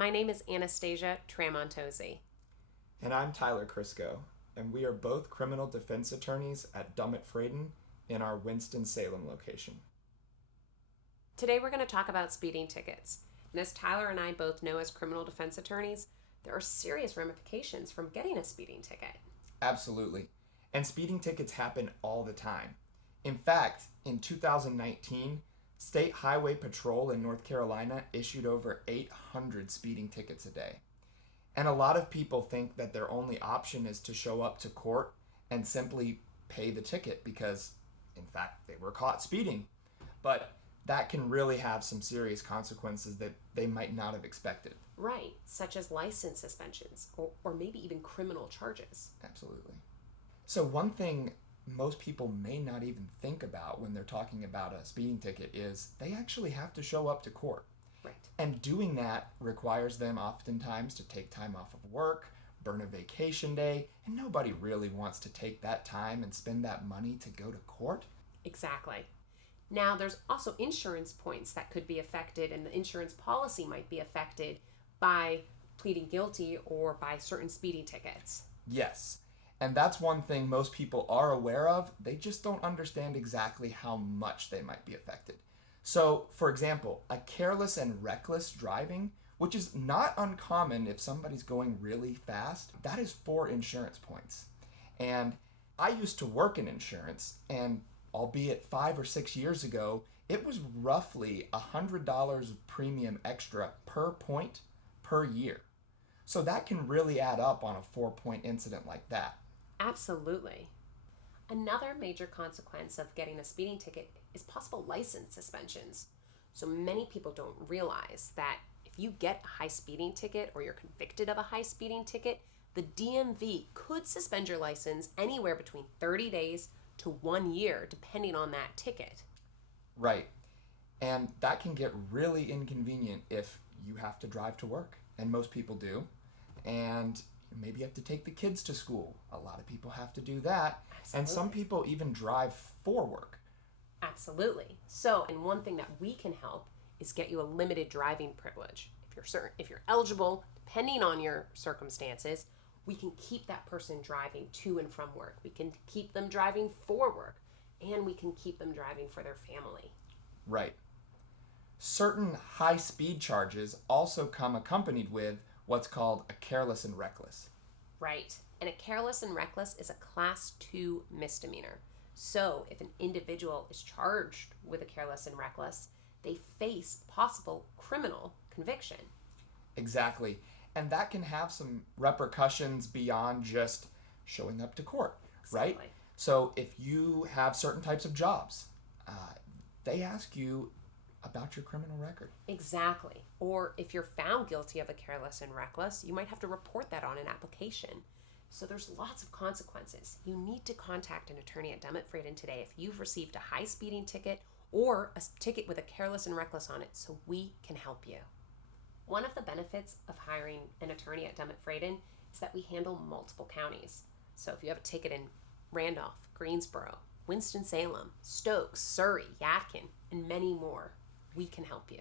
My name is Anastasia Tramontosi. And I'm Tyler Crisco, and we are both criminal defense attorneys at Fradin in our Winston-Salem location. Today we're going to talk about speeding tickets. And as Tyler and I both know as criminal defense attorneys, there are serious ramifications from getting a speeding ticket. Absolutely. And speeding tickets happen all the time. In fact, in 2019, State Highway Patrol in North Carolina issued over 800 speeding tickets a day. And a lot of people think that their only option is to show up to court and simply pay the ticket because, in fact, they were caught speeding. But that can really have some serious consequences that they might not have expected. Right, such as license suspensions or maybe even criminal charges. Absolutely. So one thing most people may not even think about when they're talking about a speeding ticket is they actually have to show up to court. Right. And doing that requires them oftentimes to take time off of work, burn a vacation day, and nobody really wants to take that time and spend that money to go to court. Exactly. Now, there's also insurance points that could be affected, and the insurance policy might be affected by pleading guilty or by certain speeding tickets. Yes. And that's one thing most people are aware of. They just don't understand exactly how much they might be affected. So, for example, a careless and reckless driving, which is not uncommon if somebody's going really fast, that is 4 insurance points. And I used to work in insurance, and albeit 5 or 6 years ago, it was roughly $100 of premium extra per point per year. So that can really add up on a 4-point incident like that. Absolutely. Another major consequence of getting a speeding ticket is possible license suspensions. So many people don't realize that if you get a high speeding ticket or you're convicted of a high speeding ticket, the DMV could suspend your license anywhere between 30 days to 1 year, depending on that ticket. Right. And that can get really inconvenient if you have to drive to work, and most people do. And maybe you have to take the kids to school. A lot of people have to do that. Absolutely. And some people even drive for work. Absolutely. So, and one thing that we can help is get you a limited driving privilege. If you're eligible, depending on your circumstances, we can keep that person driving to and from work. We can keep them driving for work, and we can keep them driving for their family. Right. Certain high speed charges also come accompanied with what's called a careless and reckless. Right. And a careless and reckless is a class 2 misdemeanor. So if an individual is charged with a careless and reckless, they face possible criminal conviction. Exactly. And that can have some repercussions beyond just showing up to court, right? Exactly. So if you have certain types of jobs, they ask you about your criminal record. Exactly. Or if you're found guilty of a careless and reckless, you might have to report that on an application. So there's lots of consequences. You need to contact an attorney at Fradin today if you've received a high speeding ticket or a ticket with a careless and reckless on it, so we can help you. One of the benefits of hiring an attorney at Fradin is that we handle multiple counties. So if you have a ticket in Randolph, Greensboro, Winston-Salem, Stokes, Surrey, Yadkin, and many more, we can help you.